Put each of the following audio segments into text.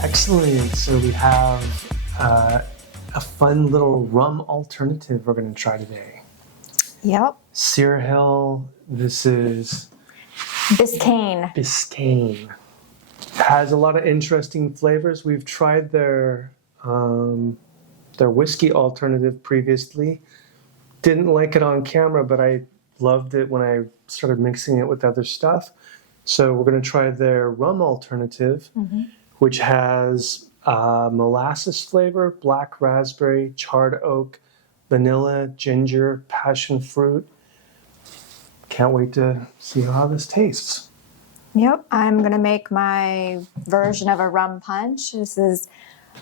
Excellent. So we have a fun little rum alternative we're going to try today. Yep. Seir Hill. This is Biscane. Biscane. Has a lot of interesting flavors. We've tried their whiskey alternative previously. Didn't like it on camera, but I loved it when I started mixing it with other stuff. So we're going to try their rum alternative, which has molasses flavor, black raspberry, charred oak, vanilla, ginger, passion fruit. Can't wait to see how this tastes. Yep. I'm going to make my version of a rum punch. This is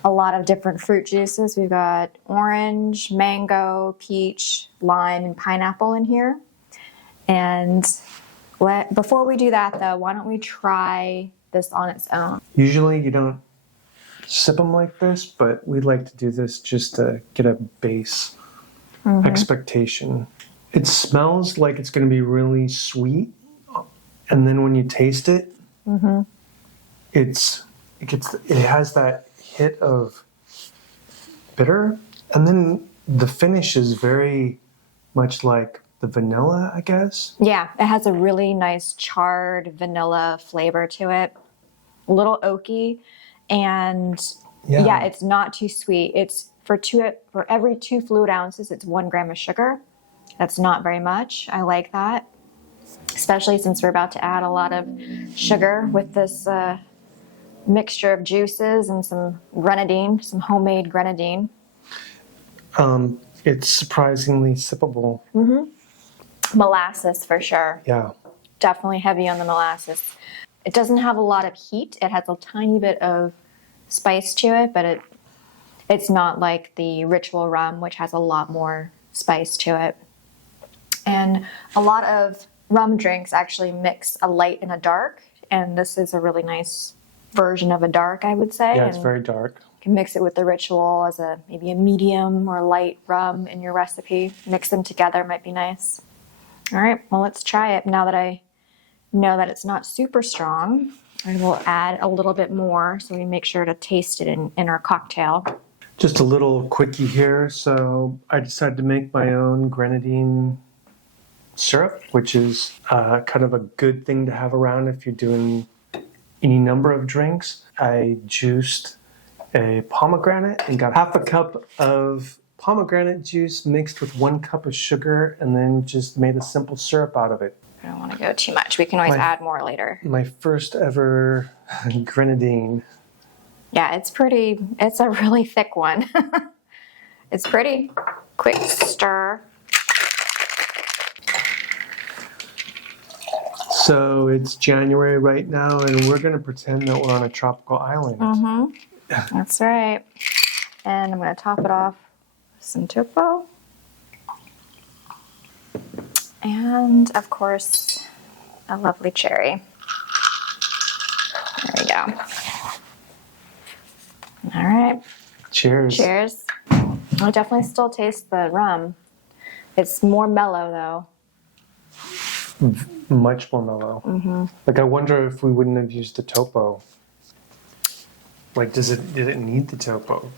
a lot of different fruit juices. We've got orange, mango, peach, lime, and pineapple in here. And before we do that, though, why don't we try this on its own? Usually you don't sip them like this, but we like to do this just to get a base expectation. It smells like it's going to be really sweet, and then when you taste it, it has that hit of bitter, and then the finish is very much like the vanilla, I guess. Yeah, it has a really nice charred vanilla flavor to it. A little oaky, and yeah, it's not too sweet. It's for every 2 fluid ounces, it's 1 gram of sugar. That's not very much. I like that, especially since we're about to add a lot of sugar with this mixture of juices and some grenadine, some homemade grenadine. It's surprisingly sippable. Molasses for sure. Yeah. Definitely heavy on the molasses. It doesn't have a lot of heat. It has a tiny bit of spice to it, but it's not like the Ritual rum, which has a lot more spice to it. And a lot of rum drinks actually mix a light and a dark, and this is a really nice version of a dark, I would say. Yeah, it's very dark. You can mix it with the Ritual as maybe a medium or light rum in your recipe. Mix them together might be nice. All right, well, let's try it. Now that I know that it's not super strong, I will add a little bit more so we make sure to taste it in our cocktail. Just a little quickie here. So I decided to make my own grenadine syrup, which is kind of a good thing to have around if you're doing any number of drinks. I juiced a pomegranate and got half a cup of pomegranate juice mixed with 1 cup of sugar, and then just made a simple syrup out of it. I don't want to go too much. We can always add more later. My first ever grenadine. Yeah, it's a really thick one. It's pretty. Quick stir. So it's January right now, and we're going to pretend that we're on a tropical island. That's right. And I'm going to top it off with some topo. And, of course, a lovely cherry. There we go. All right. Cheers. Cheers. I definitely still taste the rum. It's more mellow, though. Much more mellow. Like, I wonder if we wouldn't have used the topo. Like, did it need the topo?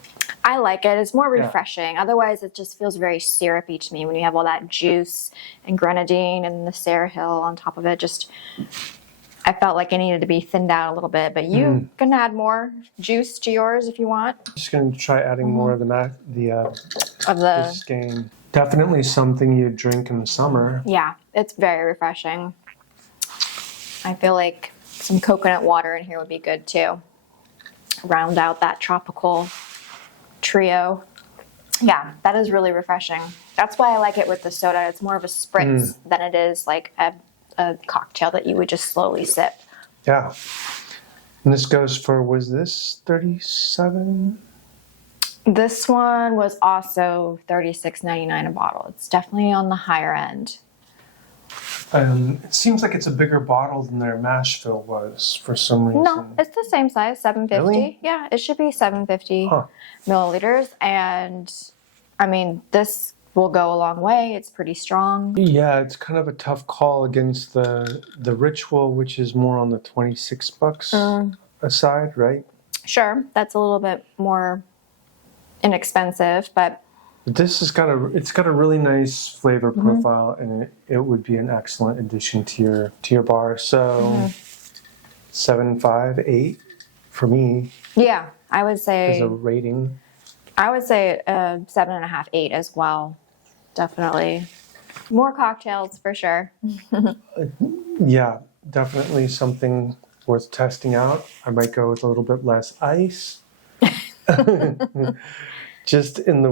I like it. It's more refreshing. Yeah. Otherwise, it just feels very syrupy to me when you have all that juice and grenadine and the Seir Hill on top of it. I felt like it needed to be thinned out a little bit, but you can add more juice to yours if you want. Just going to try adding more of the Biscane. Definitely something you drink in the summer. Yeah, it's very refreshing. I feel like some coconut water in here would be good too. Round out that tropical trio. Yeah, that is really refreshing. That's why I like it with the soda. It's more of a spritz than it is like a cocktail that you would just slowly sip. Yeah. And this goes for, was this $37? This one was also $36.99 a bottle. It's definitely on the higher end. It seems like it's a bigger bottle than their mash fill was for some reason. No, it's the same size, 750. Really? Yeah, it should be 750 milliliters. And I mean, this will go a long way. It's pretty strong. Yeah, it's kind of a tough call against the Ritual, which is more on the $26 a side, right? Sure, that's a little bit more inexpensive, but This has got a really nice flavor profile, and it would be an excellent addition to your bar. So 7.5, 8 for me yeah, I would as say a rating. 7.5, 8 as well. Definitely. More cocktails for sure. Yeah, definitely something worth testing out. I might go with a little bit less ice. Just in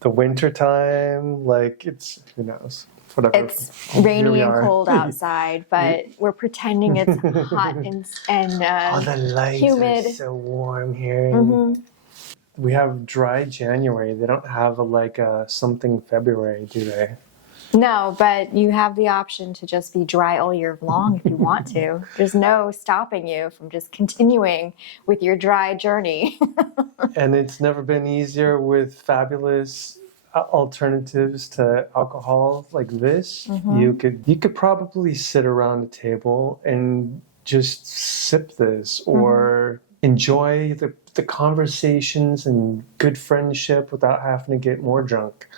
the winter time, like it's, who knows, whatever. It's Here rainy we and are. cold outside, but we're pretending it's hot and Oh, the lights humid. are so warm here. We have dry January. They don't have a something February, do they? No, but you have the option to just be dry all year long if you want to. There's no stopping you from just continuing with your dry journey. And it's never been easier with fabulous alternatives to alcohol like this. You could probably sit around a table and just sip this or enjoy the conversations and good friendship without having to get more drunk.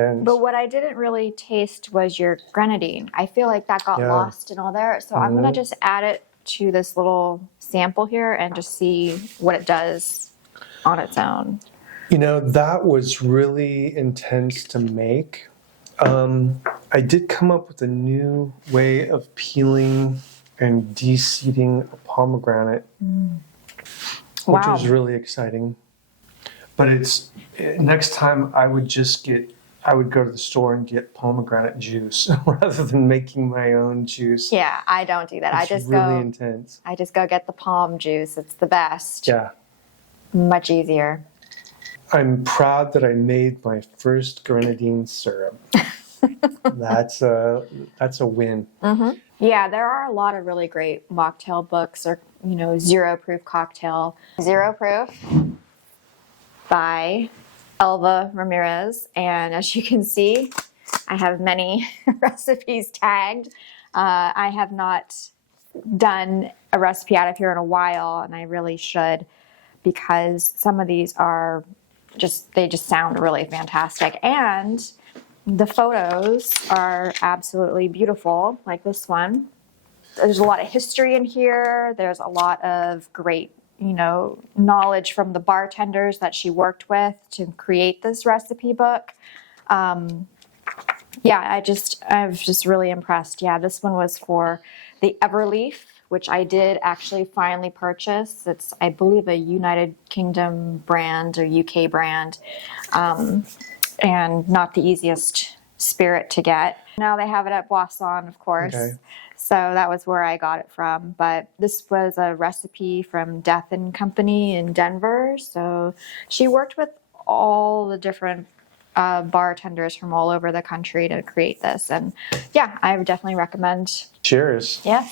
But what I didn't really taste was your grenadine. I feel like that got lost in all there. So I'm going to just add it to this little sample here and just see what it does on its own. You know, that was really intense to make. I did come up with a new way of peeling and de-seeding a pomegranate, which was really exciting. But it's next time I would go to the store and get pomegranate juice rather than making my own juice. Yeah, I don't do that. It's really intense. I just go get the palm juice. It's the best. Yeah. Much easier. I'm proud that I made my first grenadine syrup. That's a win. Yeah, there are a lot of really great mocktail books or, zero proof cocktail. Zero Proof by Elva Ramirez. And as you can see, I have many recipes tagged. I have not done a recipe out of here in a while, and I really should, because some of these are they just sound really fantastic. And the photos are absolutely beautiful, like this one. There's a lot of history in here. There's a lot of great, knowledge from the bartenders that she worked with to create this recipe book. Yeah, I was just really impressed. Yeah, this one was for the Everleaf, which I did actually finally purchase. It's, I believe, a United Kingdom brand or UK brand, and not the easiest spirit to get. Now they have it at Boisson, of course. Okay. So that was where I got it from. But this was a recipe from Death and Company in Denver. So she worked with all the different bartenders from all over the country to create this. And yeah, I would definitely recommend. Cheers. Yeah.